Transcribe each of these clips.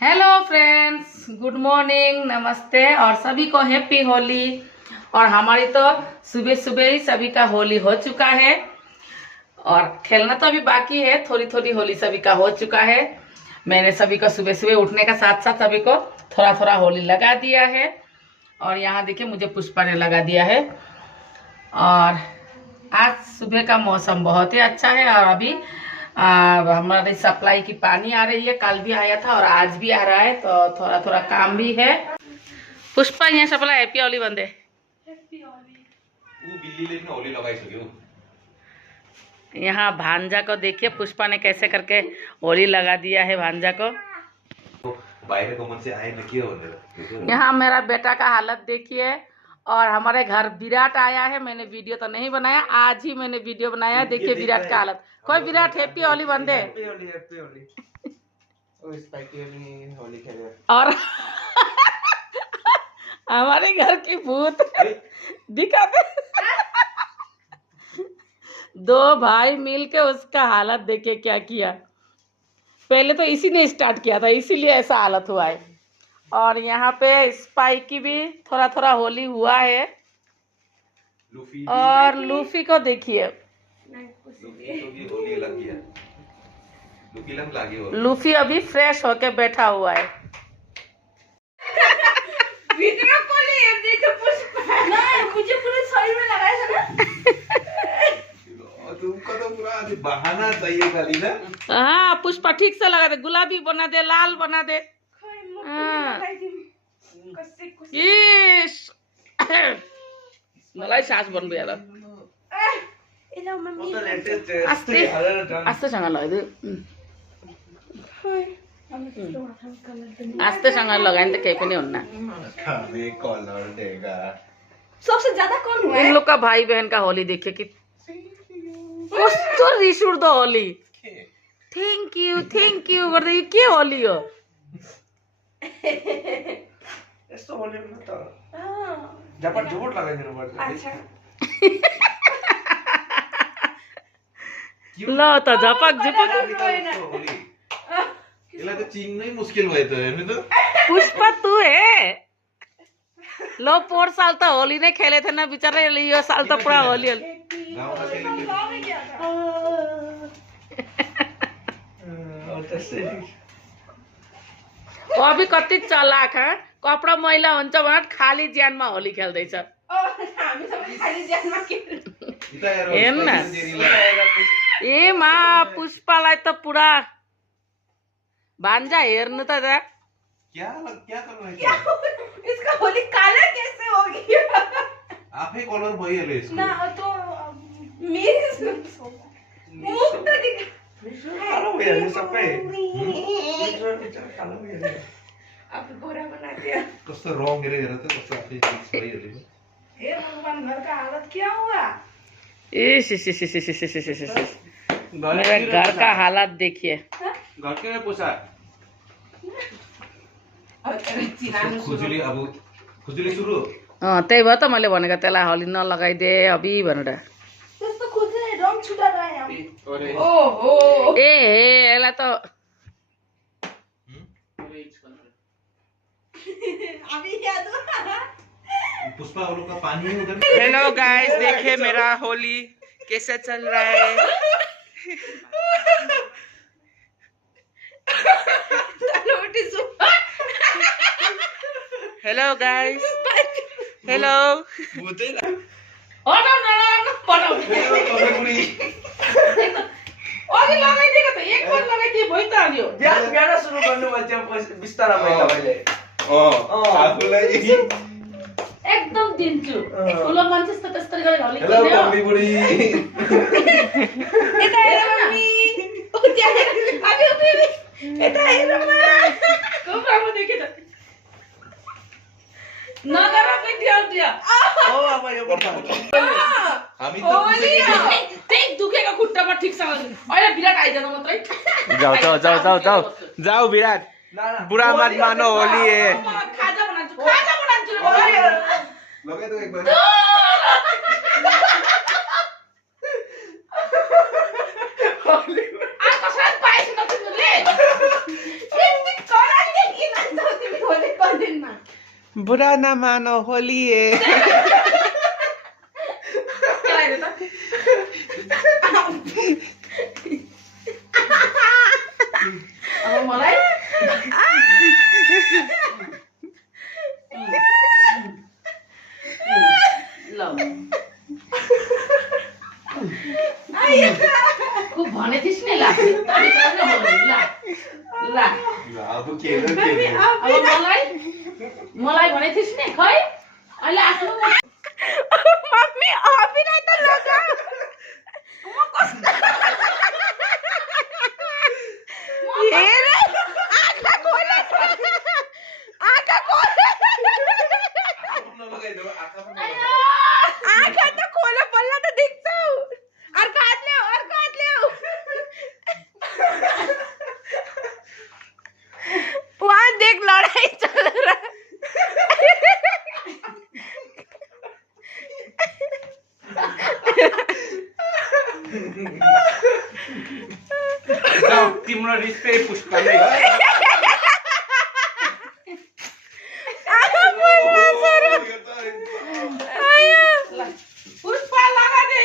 Hello friends, good morning, नमस्ते और सभी को हैप्पी होली। और हमारी तो सुबह सुबह ही सभी का होली हो चुका है और खेलना तो अभी बाकी है। थोड़ी थोड़ी होली सभी का हो चुका है। मैंने सभी को सुबह सुबह उठने का साथ साथ सभी को थोड़ा थोड़ा होली लगा दिया है। और यहाँ देखिए मुझे पुष्पा ने लगा दिया है। और आज सुबह का मौसम बहुत ही अच्छा है और अभी हमारी सप्लाई की पानी आ रही है। कल भी आया था और आज भी आ रहा है, तो थोड़ा थोड़ा काम भी है। पुष्पा यहाँ सप्लाई हैप्पी होली बंदे यहाँ भांजा को देखिए, पुष्पा ने कैसे करके होली लगा दिया है भांजा को। यहाँ मेरा बेटा का हालत देखिए। और हमारे घर विराट आया है। मैंने वीडियो तो नहीं बनाया, आज ही मैंने वीडियो बनाया। देखिए विराट का हालत। कोई विराट हैप्पी होली बंदे। और हमारे घर की भूत दिखाते दो भाई मिलके उसका हालत देखिए क्या किया। पहले तो इसी ने स्टार्ट किया था, इसीलिए ऐसा हालत हुआ है। और यहाँ पे स्पाई की भी थोड़ा थोड़ा होली हुआ है। और लूफी को देखिए, लूफी अभी फ्रेश होके बैठा हुआ है। मुझे पूरे शरीर में लगाया था ना। तुमको तो पूरा बहाना चाहिए खाली ना। हाँ, पुष्पा ठीक से लगा दे, गुलाबी बना दे, लाल बना दे। मलाई सास बन गया। आस्ते आस्ते सँग लगाइदे, आस्ते सँग लगाए तो कहीं पे नहीं होना। सबसे ज्यादा कौन हुआ है? इन लोग का भाई बहन का होली देखिए कि तो रिश उड़ दो होली। थैंक यू कर दे। के होली हो यस्तो होली में तो झपट झुपट लगाइदिनु पर्छ। अच्छा ल त झपक झुपक। यसलाई त चिन्नै मुस्किल भयो त हेर्नु त। पुष्पा तू है। लो पोर साल तो होली नहीं खेले थे ना बेचारे, ये साल तो पूरा होली होली। वो अभी कति चलाक है, कपड़ा मैला हुन्छ भने खाली ज्यानमा होली खेल्दैछ। हेर्न न, ए मा पुष्पालाई त पुरा भान्जा हेर्नु त क्या करना है? इसका होली काला कैसे हो गया? आप ही कलर भइहाल्यो यसको। ना तो मेरे मुख त दिखा कालो भइहाल्यो सबै। कालो भइहाल्यो। आप गोरा बना दिया। कस्तो रङ हेरेर त कस्तो आफै फिक्स भइहाल्यो। हे भगवान, घर का हालत क्या हुआ? मेरे घर का हालत देखिए। घर के पोसा खुजुली सुरु। त्यही भयो त मैले भनेको त्यसलाई होली नलगाइदे अभी भनेर। ए यसलाई त हेलो गाइस, देखिए मेरा होली कैसे चल रहा है। Hello guys, hello. सुरु गर्नु भन्छ बिस्तारा भयो तपाईले। एकदम दिन्छु ठुलो मान्छे जस्तो त्यस्तै गरी होली खेल्ने। हेलो मम्मी बुढी। यता हेर मम्मी। ओ त्यहाँ अबे अबे यता हेर म। कोब्रामा देखे त नगर पनि दिया। ओ अब यो गर्दा हामी त त्यही दुखेको खुट्टामा ठिकसँग अहिले विराट आइजानु मात्रै। जाऊ विराट, बुरा मत मानो, होली है। खाजा बनाउँछु लगाइ दो एक बार। होली आ कसरी पाइस न तिमीले? यति कराले बुरा ना मानो होली है। अब मलाई ल खूब भने थिइस् नि ला अब केले अब मलाई भने थिइस् नि खै अहिले आफ्नो मम्मी अभिनय त लगा म कस्तो हेर आँखा खोले आँखा त खोले बल्ल त देख्छौ अर्को हात ल्याऊ वहाँ देख लड़ाई चल रहा तिम्रो रिसै पुष्पाले पुष्पा लगा दे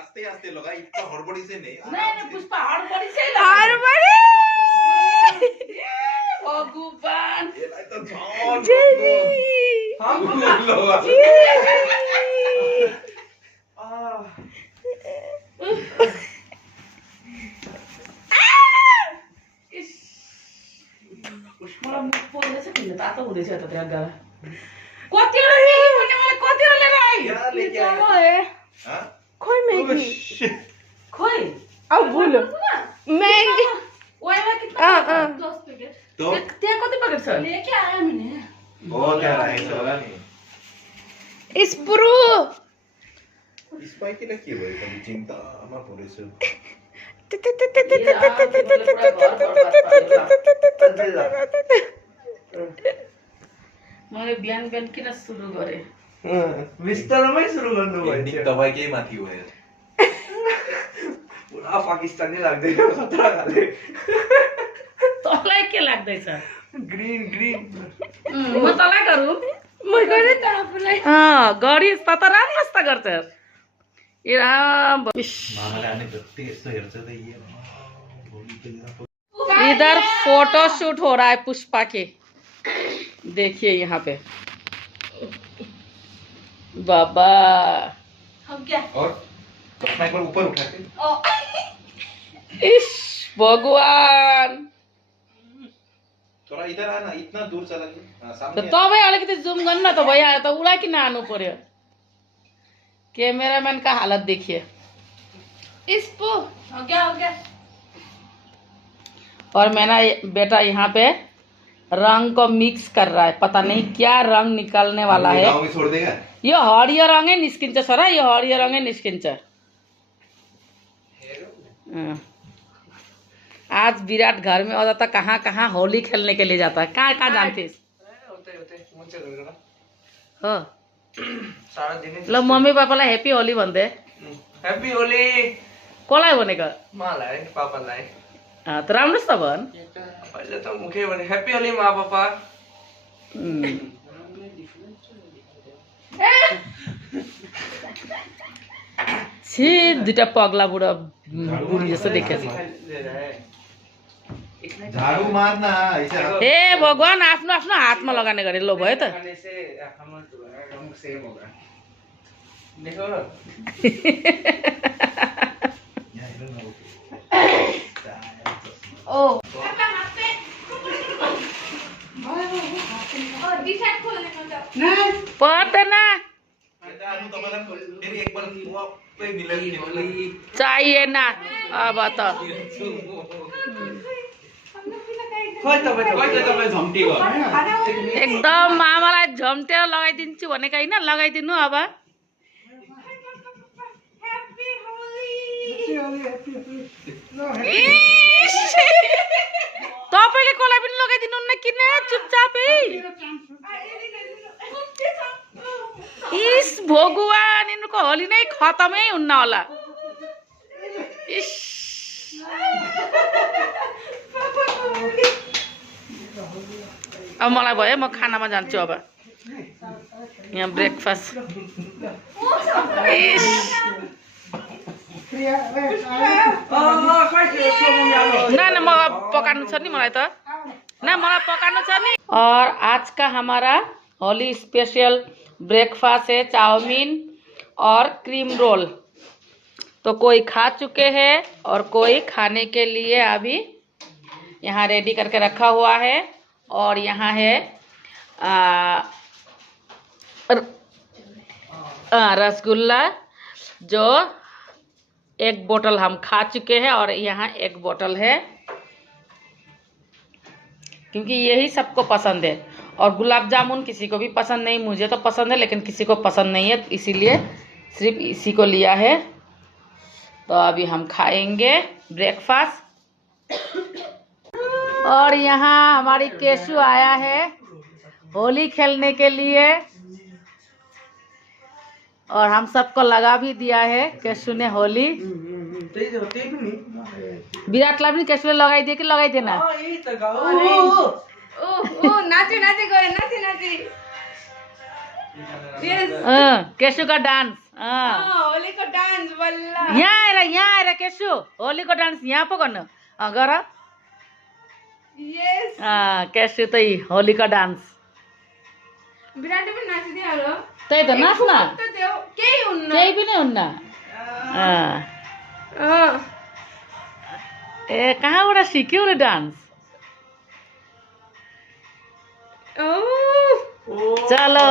आस्ते आस्ते लगा, इतना हड़बड़ी से नहीं। नहीं पुष्पा हड़बड़ी से हड़बड़ी भगवान ये तो जान जेरी हम लो मलाई मुख पोल्दैछ किन तातो हुँदैछ त त्यहाँ गएर कतिवटा मेगी भन्ने मलाई कतिवटा लिएर आइ क्या लेके चलो आए? है हाँ? खोई मैगी खोइ अब बोलो मैगी ओएमा कितना 10 पैकेट तो त्यहाँ कति पैकेट छ लेके आया मैंने बहुत क्या रहेगा स्प्रू स्पाइकी ना के भयो पनि चिन्ता मा परेछ मैले बिहान बिहान किन सुरु गरे विस्तारमै सुरु गर्नु एन्डिङ भयो तपाईकै माथि हो यार पुरा पाकिस्तानी लाग्दैन खतरा खाले तँलाई के लाग्दैछ ग्रीन ग्रीन म तँलाई गरौँ म गरे त आफुलाई गरिस् त राम्रो जस्तो गर्छस् ए राम मामाले आने जति यस्तो हेर्छ त इधर फोटो शूट हो रहा है पुष्पा के देखिए यहाँ पे बाबा हम क्या और अपना एक बार ऊपर उठा के इश भगवान थोड़ा इधर आना, इतना दूर चला के हाँ, त सामने तपाईँ अलिकति जुम गर्नु न त भइहाल्यो त उसलाई किन हाल्नु पर्यो कैमरामैन का हालत देखिए स्पू हो गया और मेरा बेटा यहाँ पे रंग को मिक्स कर रहा है पता नहीं क्या रंग निकलने वाला है गाँव में छोड़ देगा यो हरियो रंगै निस्किन्छ छोरा यो हरियो रंगै निस्किन्छ आज विराट घर में होता था कहाँ कहाँ होली खेलने के लिए जाता है कहाँ कहाँ जानते हो सारा दिन ल मम्मी पापालाई हेप्पी होली भन्दै ह्यापी होली कसलाई भनेको मलाई पापालाई त राम्रो छ भन अहिले त मुखे भने ह्यापी होली मा पापा छि दुईटा पगला बुढा बुढी जस्तो देखेछ झाड़ू मारना ऐसे हाथ- ए भगवान आफ्नो आफ्नो हातमा लगाने गरे लो भयो त देखो यहाँ हेर न, ओ पर्दैन यता आउनु तपाईँलाई फेरि एकबार वापै मिलाइदिने होला। चाहिएन अब त तपाईँ झम्टिएको एकदम मामालाई झम्टेर लगाइदिन्छु भनेको होइन लगाइदिनु अब तपाईँले कसलाई पनि लगाइदिनु न किन चुपचापै इस भगवान यिनीहरूको होली नै खतमै हुन्न होला इस अब मलाई भयो म खानामा जान्छु अब यहाँ ब्रेकफास्ट ना म पकानु छ नि मलाई त ना मलाई पकानु छ नि। और आज का हमारा होली स्पेशल ब्रेकफास्ट है चाउमीन और क्रीम रोल। तो कोई खा चुके हैं और कोई खाने के लिए अभी यहाँ रेडी करके रखा हुआ है। और यहाँ है रसगुल्ला जो 1 बोतल हम खा चुके हैं और यहाँ 1 बोतल है क्योंकि यही सबको पसंद है। और गुलाब जामुन किसी को भी पसंद नहीं, मुझे तो पसंद है लेकिन किसी को पसंद नहीं है, इसीलिए सिर्फ इसी को लिया है। तो अभी हम खाएंगे ब्रेकफास्ट। और यहाँ हमारी केशु आया है होली खेलने के लिए और हम सबको लगा भी दिया है केशु ने होली। विराट ला भी केशु लगाई दिए कि लगाई देना? नाचे नाचे गए नाचे नाचे केशु का डांस। होली को डांस बल्ला यहाँ आएर केशु होली को डांस यहाँ पो गर्नु गर। यस केशु त होली का डांस विराटले पनि नाचिदिहाल्यो। त्यही त नाच्न केही हुन्न केही पनि हुन्न। ए कहाँबाट सिक्यौ रे डान्स? चलो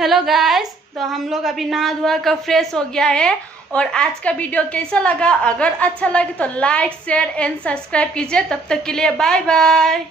हेलो गाइस, तो हम लोग अभी नहा धोआ कर फ्रेश हो गया है। और आज का वीडियो कैसा लगा? अगर अच्छा लगे तो लाइक शेयर एंड सब्सक्राइब कीजिए। तब तक के लिए बाय बाय।